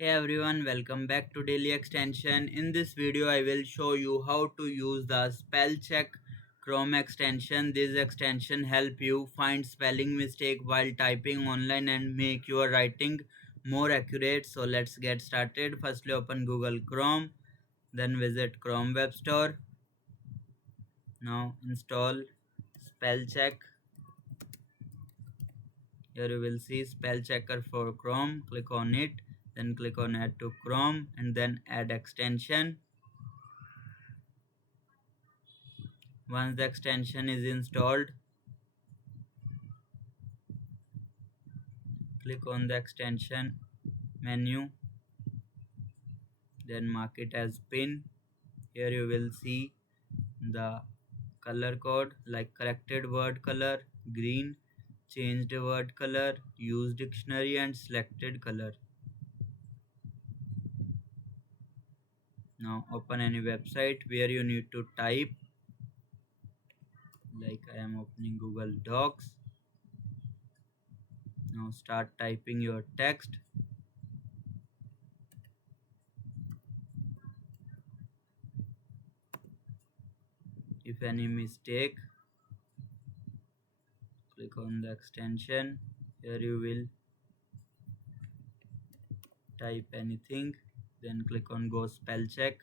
Hey everyone, welcome back to Daily Extension. In this video, I will show you how to use the spell check Chrome extension. This extension help you find spelling mistake while typing online and make your writing more accurate. So let's get started. Firstly, open Google Chrome, then visit Chrome Web Store. Now install spell check. Here you will see spell checker for Chrome. Click on it, then click on add to Chrome and then add extension. Once the extension is installed, click on the extension menu, then mark it as pin. Here you will see the color code like corrected word color, green, changed word color, use dictionary and selected color. Now open any website where you need to type, like I am opening Google Docs. Now start typing your text. If any mistake, click on the extension. Here you will type anything, then click on go spell check.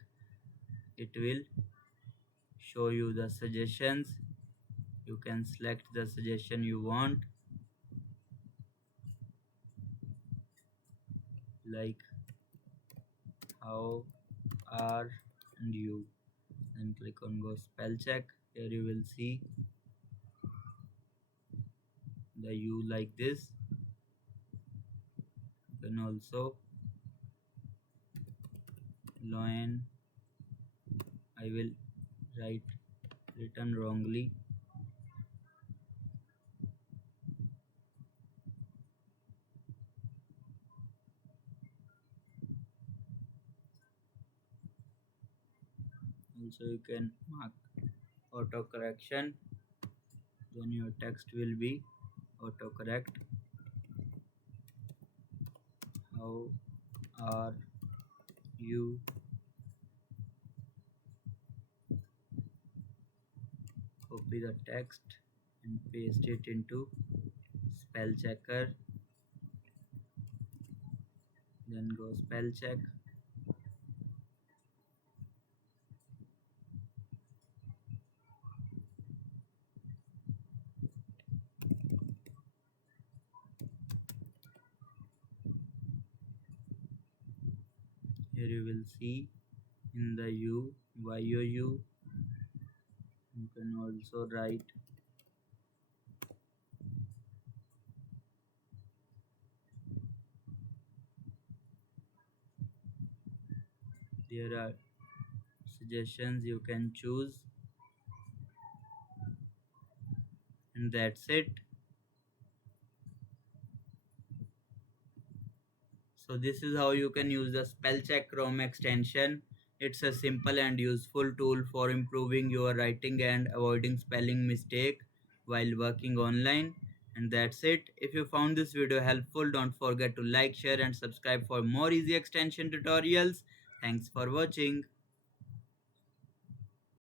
It will show you the suggestions. You can select the suggestion you want, like how are and you, then click on go spell check. Here you will see the you like this. You can also loan. I will write written wrongly. Also you can mark auto correction, then your text will be auto correct. How are you? Copy the text and paste it into spell checker, then go spell check. Here you will see in the U, YOU. You can also write there are suggestions you can choose, and that's it. So this is how you can use the spell check Chrome extension. It's a simple and useful tool for improving your writing and avoiding spelling mistake while working online. And that's it. If you found this video helpful, don't forget to like, share and subscribe for more easy extension tutorials. Thanks for watching.